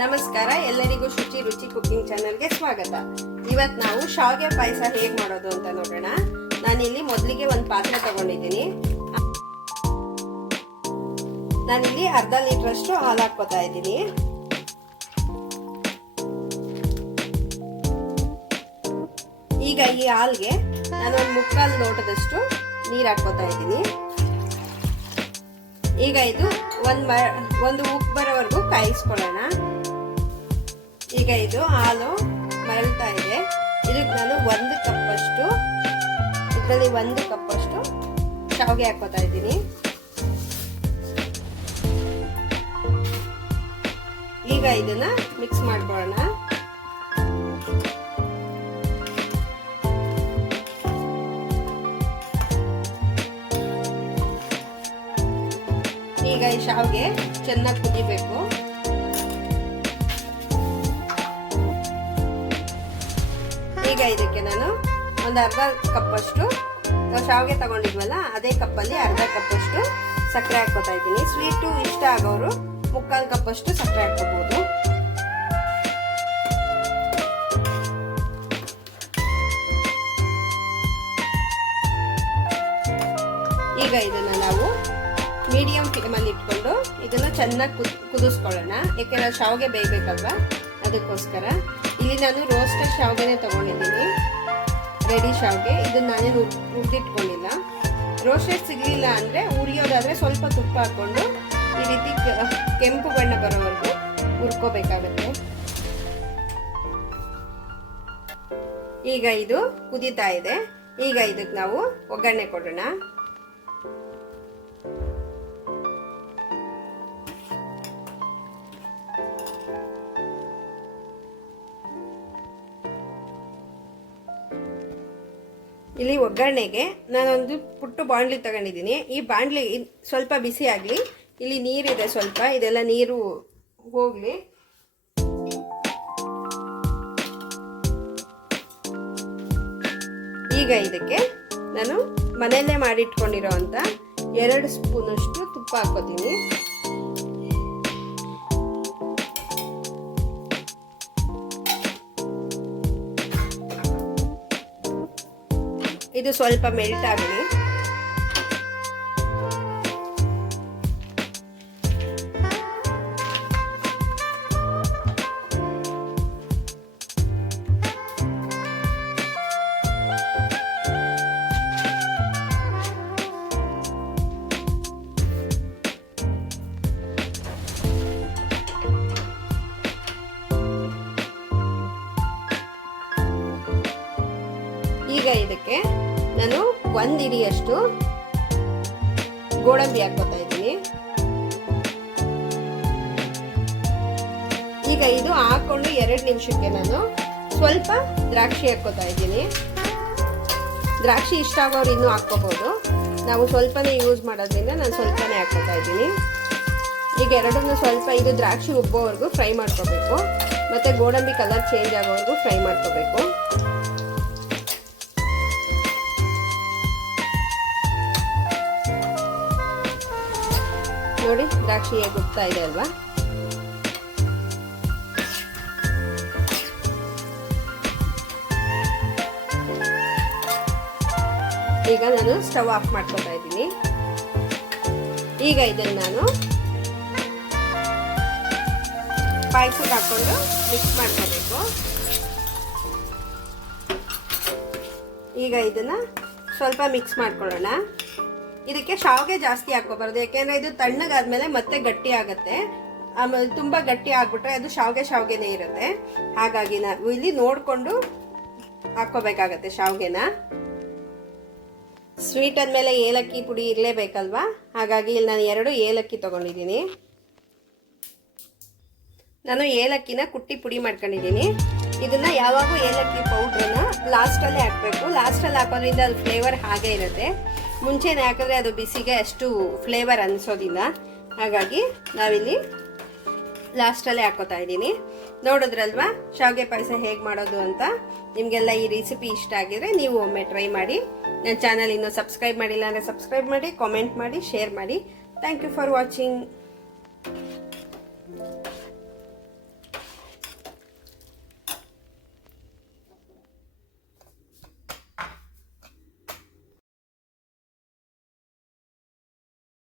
ನಮಸ್ಕಾರ, ಎಲ್ಲರಿಗೂ ಶುಚಿ ರುಚಿ ಕುಕಿಂಗ್ ಚಾನಲ್ಗೆ ಸ್ವಾಗತ. ಇವತ್ ನಾವು ಶಾವಿಗೆ ಪಾಯಸ ಹೇಗ್ ಮಾಡೋದು ಅಂತ ನೋಡೋಣ. ನಾನಿಲ್ಲಿ ಮೊದಲಿಗೆ ಒಂದು ಪಾತ್ರೆ ತಗೊಂಡಿದ್ದೀನಿ. ನಾನಿಲ್ಲಿ ಅರ್ಧ ಲೀಟ್ರಷ್ಟು ಹಾಲು ಹಾಕೋತಾ ಇದ್ದೀನಿ. ಈಗ ಈ ಹಾಲ್ಗೆ ನಾನು ಒಂದು ಮುಕ್ಕಾಲು ಲೋಟದಷ್ಟು ನೀರು ಹಾಕೋತಾ ಇದ್ದೀನಿ. ಈಗ ಇದು ಒಂದು ಒಂದು ಉಪ್ಪು ಬರೋವರೆಗೂ ಕಾಯಿಸ್ಕೊಳ್ಳೋಣ. ಈಗ ಇದು ಹಾಲು ಮರಳ್ತಾ ಇದೆ. ಇದಕ್ಕೆ ನಾನು ಒಂದು ಕಪ್ಪಷ್ಟು, ಇದರಲ್ಲಿ ಒಂದು ಕಪ್ಪಷ್ಟು ಶಾವಿಗೆ ಹಾಕೋತಾ ಇದ್ದೀನಿ. ಈಗ ಇದನ್ನ ಮಿಕ್ಸ್ ಮಾಡ್ಕೊಳ್ಳೋಣ. ಈಗ ಈ ಶಾವಿಗೆ ಚೆನ್ನಾಗಿ ಕುದಿಬೇಕು. ಈಗ ಇದಕ್ಕೆ ನಾನು ಒಂದು ಅರ್ಧ ಕಪ್ಪಷ್ಟು, ನಾವು ಶಾವಿಗೆ ತಗೊಂಡಿದ್ವಲ್ಲ, ಅದೇ ಕಪ್ಪಲ್ಲಿ ಅರ್ಧ ಕಪ್ಪಷ್ಟು ಸಕ್ಕರೆ ಹಾಕೋತಾ ಇದ್ದೀನಿ. ಸ್ವೀಟು ಇಷ್ಟ ಆಗೋರು ಮುಕ್ಕಾಲು ಕಪ್ಪಷ್ಟು ಸಕ್ಕರೆ ಹಾಕೋಬಹುದು ಈಗ ಇದನ್ನ ನಾವು ಮೀಡಿಯಂ ಫ್ಲೇಮಲ್ಲಿ ಇಟ್ಕೊಂಡು ಇದನ್ನ ಚೆನ್ನಾಗಿ ಕುದ್ ಕುದಿಸ್ಕೊಳ್ಳೋಣ. ಯಾಕೆಂದರೆ ಶಾವಿಗೆ ಬೇಯಬೇಕಲ್ವಾ? ಅದಕ್ಕೋಸ್ಕರ. ಇಲ್ಲಿ ನಾನು ರೋಸ್ಟೆಡ್ ಶಾವಿಗೆನೆ ತಗೊಂಡಿದ್ದೀನಿ. ರೆಡಿ ಶಾವಿಗೆ. ಇದನ್ನ ನಾನೇನು ಹುರಿದಿಟ್ಕೊಂಡಿಲ್ಲ ರೋಸ್ಟೆಡ್ ಸಿಗಲಿಲ್ಲ ಅಂದರೆ ಉರಿಯೋದಾದರೆ ಸ್ವಲ್ಪ ತುಪ್ಪ ಹಾಕ್ಕೊಂಡು ಈ ರೀತಿ ಕೆಂಪು ಬಣ್ಣ ಬರೋವರೆಗೂ ಹುರ್ಕೋಬೇಕಾಗತ್ತೆ. ಈಗ ಇದು ಕುದೀತಾ ಇದೆ. ಈಗ ಇದಕ್ಕೆ ನಾವು ಒಗ್ಗರಣೆ ಕೊಡೋಣ. ಇಲ್ಲಿ ಒಗ್ಗರಣೆಗೆ ನಾನೊಂದು ಪುಟ್ಟು ಬಾಂಡ್ಲಿ ತಗೊಂಡಿದ್ದೀನಿ. ಈ ಬಾಂಡ್ಲಿ ಸ್ವಲ್ಪ ಬಿಸಿ ಆಗಲಿ, ಇಲ್ಲಿ ನೀರಿದೆ ಸ್ವಲ್ಪ, ಇದೆಲ್ಲ ನೀರು ಹೋಗಲಿ. ಈಗ ಇದಕ್ಕೆ ನಾನು ಮನೆಯಲ್ಲೇ ಮಾಡಿಟ್ಕೊಂಡಿರೋ ಅಂತ ಎರಡು ಸ್ಪೂನಷ್ಟು ತುಪ್ಪ ಹಾಕೋತೀನಿ ಇದು ಸ್ವಲ್ಪ ಮೆಲ್ಟ್ ಆಗಲಿ. ಈಗ ಇದಕ್ಕೆ ನಾನು ಒಂದು ಇಡಿಯಷ್ಟು ಗೋಡಂಬಿ ಹಾಕೋತಾ ಇದ್ದೀನಿ. ಈಗ ಇದು ಹಾಕೊಂಡು ಎರಡು ನಿಮಿಷಕ್ಕೆ ನಾನು ಸ್ವಲ್ಪ ದ್ರಾಕ್ಷಿ ಹಾಕೋತಾ ಇದ್ದೀನಿ. ದ್ರಾಕ್ಷಿ ಇಷ್ಟ ಆಗೋರು ಇನ್ನೂ ಹಾಕೋಬಹುದು ನಾವು ಸ್ವಲ್ಪನೇ ಯೂಸ್ ಮಾಡೋದ್ರಿಂದ ನಾನು ಸ್ವಲ್ಪನೇ ಹಾಕೋತಾ ಇದ್ದೀನಿ. ಈಗ ಎರಡನ್ನು ಸ್ವಲ್ಪ ಇದು ದ್ರಾಕ್ಷಿ ಉಬ್ಬೋವರೆಗೂ ಫ್ರೈ ಮಾಡ್ಕೋಬೇಕು. ಮತ್ತೆ ಗೋಡಂಬಿ ಕಲರ್ ಚೇಂಜ್ ಆಗೋವರೆಗೂ ಫ್ರೈ ಮಾಡ್ಕೋಬೇಕು. ನೋಡಿ ದ್ರಾಕ್ಷಿ ಹೇಗೆ ಉಪ್ತಾ ಇದೆ ಅಲ್ವಾ? ಈಗ ನಾನು ಸ್ಟವ್ ಆಫ್ ಮಾಡ್ಕೊತಾ ಇದ್ದೀನಿ. ಈಗ ಇದನ್ನು ನಾನು ಪಾಯಸಕ್ಕೆ ಹಾಕೊಂಡು ಮಿಕ್ಸ್ ಮಾಡ್ಕೋಬೇಕು. ಈಗ ಇದನ್ನ ಸ್ವಲ್ಪ ಮಿಕ್ಸ್ ಮಾಡ್ಕೊಳ್ಳೋಣ. ಇದಕ್ಕೆ ಶಾವಿಗೆ ಜಾಸ್ತಿ ಹಾಕೋಬಾರ್ದು ಯಾಕೆಂದ್ರೆ ಇದು ತಣ್ಣಗಾದ್ಮೇಲೆ ಮತ್ತೆ ಗಟ್ಟಿ ಆಗುತ್ತೆ. ಆಮೇಲೆ ತುಂಬಾ ಗಟ್ಟಿ ಆಗ್ಬಿಟ್ರೆ ಅದು ಶಾವಿಗೆ ಶಾವಿಗೆನೇ ಇರುತ್ತೆ. ಹಾಗಾಗಿ ನಾವು ಇಲ್ಲಿ ನೋಡ್ಕೊಂಡು ಹಾಕೋಬೇಕಾಗತ್ತೆ ಶಾವಿಗೆನ. ಸ್ವೀಟ್ ಆದ್ಮೇಲೆ ಏಲಕ್ಕಿ ಪುಡಿ ಇರಲೇಬೇಕಲ್ವಾ? ಹಾಗಾಗಿ ಇಲ್ಲಿ ನಾನು ಎರಡು ಏಲಕ್ಕಿ ತಗೊಂಡಿದ್ದೀನಿ. ನಾನು ಏಲಕ್ಕಿನ ಕುಟ್ಟಿ ಪುಡಿ ಮಾಡ್ಕೊಂಡಿದ್ದೀನಿ. ಇದನ್ನ ಯಾವಾಗೂ ಏಲಕ್ಕಿ ಪೌಡ್ರನ್ನ ಲಾಸ್ಟಲ್ಲೇ ಹಾಕಬೇಕು. ಲಾಸ್ಟಲ್ಲಿ ಹಾಕೋದ್ರಿಂದ ಅದು ಫ್ಲೇವರ್ ಹಾಗೆ ಇರುತ್ತೆ. ಮುಂಚೆನೇ ಹಾಕಿದ್ರೆ ಅದು ಬಿಸಿಗೆ ಅಷ್ಟು ಫ್ಲೇವರ್ ಅನಿಸೋದಿಲ್ಲ. ಹಾಗಾಗಿ ನಾವಿಲ್ಲಿ ಲಾಸ್ಟಲ್ಲೇ ಹಾಕೋತಾ ಇದ್ದೀನಿ. ನೋಡಿದ್ರಲ್ವಾ? ಶಾವಿಗೆ ಪಾಯಸ ಹೇಗೆ ಮಾಡೋದು ಅಂತ? ನಿಮಗೆಲ್ಲ ಈ ರೆಸಿಪಿ ಇಷ್ಟ ಆಗಿದ್ರೆ ನೀವು ಒಮ್ಮೆ ಟ್ರೈ ಮಾಡಿ. ನನ್ನ ಚಾನಲ್ ಇನ್ನೂ ಸಬ್ಸ್ಕ್ರೈಬ್ ಮಾಡಿಲ್ಲ ಅಂದರೆ ಸಬ್ಸ್ಕ್ರೈಬ್ ಮಾಡಿ ಕಾಮೆಂಟ್ ಮಾಡಿ ಶೇರ್ ಮಾಡಿ. Thank you for watching